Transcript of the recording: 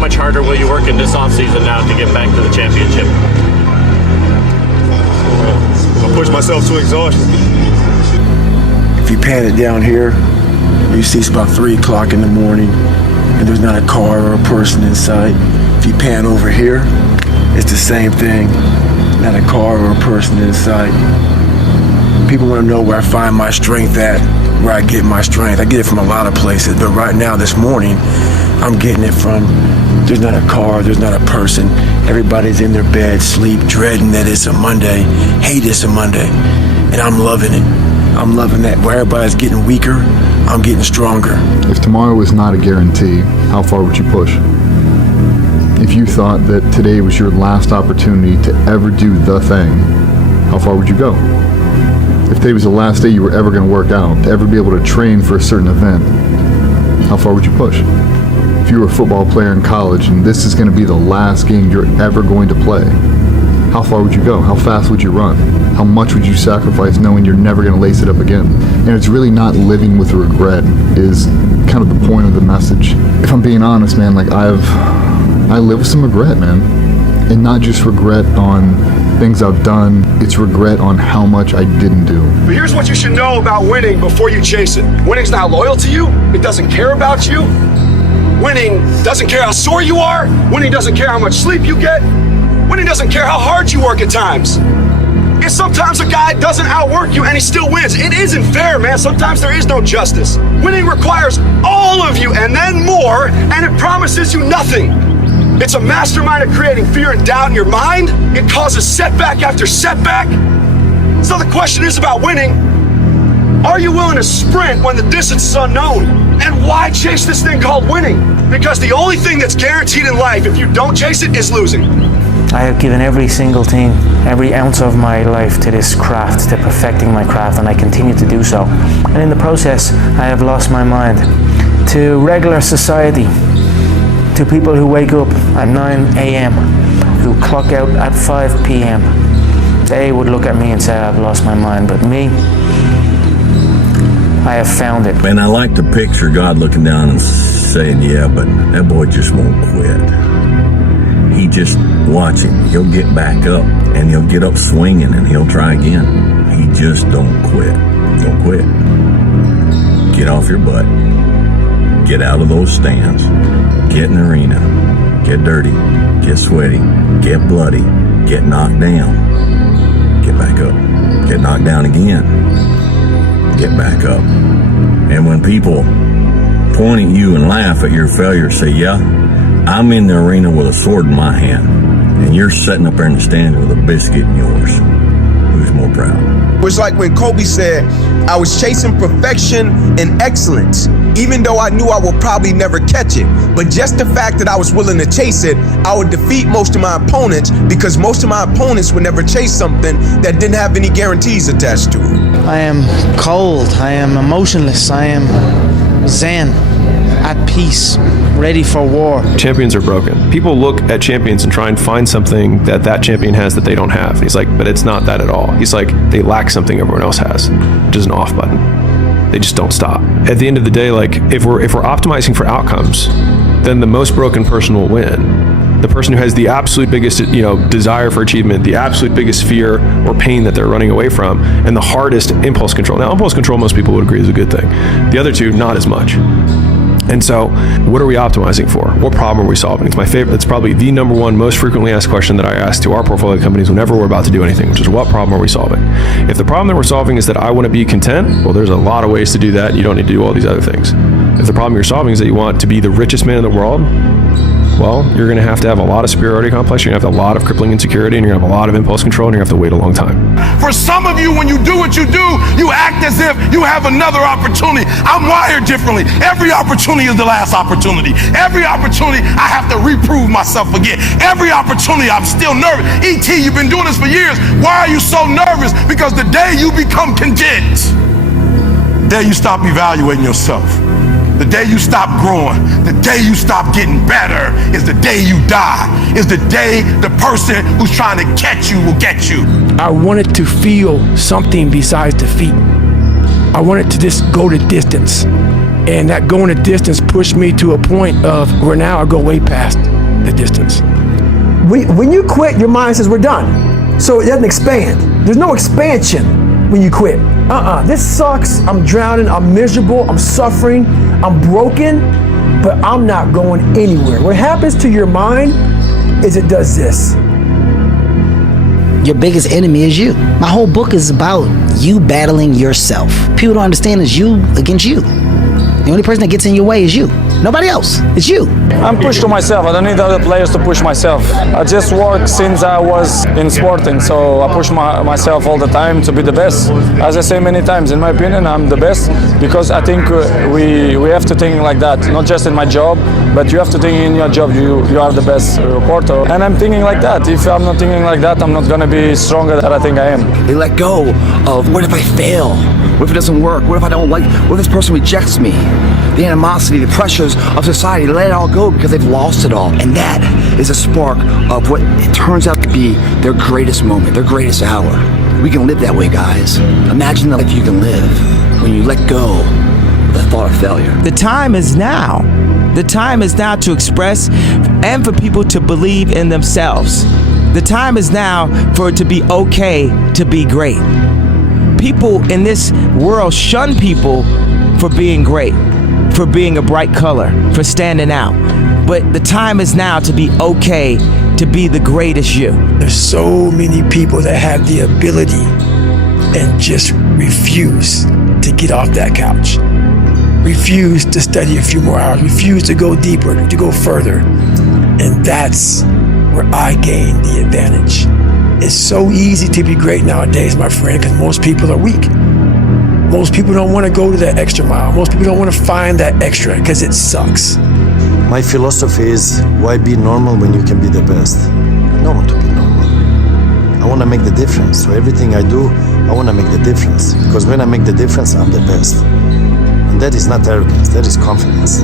much harder will you work in this offseason now to get back to the championship? I'll push myself to exhaustion. If you pan it down here, you see it's about 3 o'clock in the morning and there's not a car or a person in sight. If you pan over here, it's the same thing. Not a car or a person in sight. People want to know where I find my strength at, where I get my strength. I get it from a lot of places, but right now, this morning, I'm getting it from, there's not a car, there's not a person. Everybody's in their bed, sleep, dreading that it's a Monday, hate it's a Monday, and I'm loving it. I'm loving that where everybody's getting weaker, I'm getting stronger. If tomorrow was not a guarantee, how far would you push? If you thought that today was your last opportunity to ever do the thing, how far would you go? If today was the last day you were ever going to work out, to ever be able to train for a certain event, how far would you push? If you were a football player in college and this is going to be the last game you're ever going to play, how far would you go? How fast would you run? How much would you sacrifice knowing you're never going to lace it up again? And it's really not living with regret is kind of the point of the message. If I'm being honest, man, like I live with some regret, man. And not just regret on things I've done, it's regret on how much I didn't do. But here's what you should know about winning before you chase it. Winning's not loyal to you. It doesn't care about you. Winning doesn't care how sore you are. Winning doesn't care how much sleep you get. Winning doesn't care how hard you work at times. And sometimes a guy doesn't outwork you and he still wins. It isn't fair, man. Sometimes there is no justice. Winning requires all of you and then more, and it promises you nothing. It's a mastermind of creating fear and doubt in your mind. It causes setback after setback. So the question is about winning. Are you willing to sprint when the distance is unknown? And why chase this thing called winning? Because the only thing that's guaranteed in life, if you don't chase it, is losing. I have given every single thing, every ounce of my life to this craft, to perfecting my craft, and I continue to do so. And in the process, I have lost my mind to regular society, to people who wake up at 9 a.m., who clock out at 5 p.m. They would look at me and say, I've lost my mind, but me, I have found it. Man, I like to picture God looking down and saying, yeah, but that boy just won't quit. He just, watch him. He'll get back up, and he'll get up swinging, and he'll try again. He just don't quit. Don't quit. Get off your butt. Get out of those stands. Get in the arena. Get dirty. Get sweaty. Get bloody. Get knocked down. Get back up. Get knocked down again. Get back up. And when people point at you and laugh at your failure, say, yeah, I'm in the arena with a sword in my hand, and you're sitting up there in the stands with a biscuit in yours. Who's more proud? It was like when Kobe said, I was chasing perfection and excellence, even though I knew I would probably never catch it. But just the fact that I was willing to chase it, I would defeat most of my opponents, because most of my opponents would never chase something that didn't have any guarantees attached to it. I am cold, I am emotionless, I am zen, at peace, ready for war. Champions are broken. People look at champions and try and find something that that champion has that they don't have. And he's like, but it's not that at all. He's like, they lack something everyone else has, which is an off button. They just don't stop. At the end of the day, like if we're optimizing for outcomes, then the most broken person will win. The person who has the absolute biggest, desire for achievement, the absolute biggest fear or pain that they're running away from, and the hardest impulse control. Now, impulse control, most people would agree is a good thing. The other two, not as much. And so, what are we optimizing for? What problem are we solving? It's my favorite. It's probably the number one most frequently asked question that I ask to our portfolio companies whenever we're about to do anything, which is, what problem are we solving? If the problem that we're solving is that I want to be content, well, there's a lot of ways to do that. You don't need to do all these other things. If the problem you're solving is that you want to be the richest man in the world, well, you're going to have a lot of superiority complex, you're going to have a lot of crippling insecurity, and you're going to have a lot of impulse control, and you're going to have to wait a long time. For some of you, when you do what you do, you act as if you have another opportunity. I'm wired differently. Every opportunity is the last opportunity. Every opportunity, I have to reprove myself again. Every opportunity, I'm still nervous. E.T., you've been doing this for years. Why are you so nervous? Because the day you become content, the day you stop evaluating yourself, the day you stop growing, the day you stop getting better is the day you die. Is the day the person who's trying to catch you will get you. I wanted to feel something besides defeat. I wanted to just go the distance And that going the distance pushed me to a point of where now I go way past the distance. When you quit, your mind says we're done. So it doesn't expand. There's no expansion when you quit. This sucks. I'm drowning. I'm miserable. I'm suffering. I'm broken, but I'm not going anywhere. What happens to your mind is it does this. Your biggest enemy is you. My whole book is about you battling yourself. People don't understand it's you against you. The only person that gets in your way is you. Nobody else. It's you. I'm pushed to myself. I don't need other players to push myself. I just work since I was in sporting, so I push myself all the time to be the best. As I say many times, in my opinion, I'm the best because I think we have to think like that. Not just in my job, but you have to think in your job. You are the best reporter, and I'm thinking like that. If I'm not thinking like that, I'm not gonna be stronger than I think I am. They let go of what if I fail? What if it doesn't work? What if I don't like? What if this person rejects me? The animosity, the pressures of society, let it all go because they've lost it all. And that is a spark of what it turns out to be their greatest moment, their greatest hour. We can live that way, guys. Imagine the life you can live when you let go of the thought of failure. The time is now. The time is now to express and for people to believe in themselves. The time is now for it to be okay to be great. People in this world shun people for being great, for being a bright color, for standing out. But the time is now to be okay to be the greatest you. There's so many people that have the ability and just refuse to get off that couch. Refuse to study a few more hours, refuse to go deeper, to go further. And that's where I gain the advantage. It's so easy to be great nowadays, my friend, because most people are weak. Most people don't want to go to that extra mile. Most people don't want to find that extra because it sucks. My philosophy is, why be normal when you can be the best? I don't want to be normal. I want to make the difference. So everything I do, I want to make the difference. Because when I make the difference, I'm the best. And that is not arrogance, that is confidence.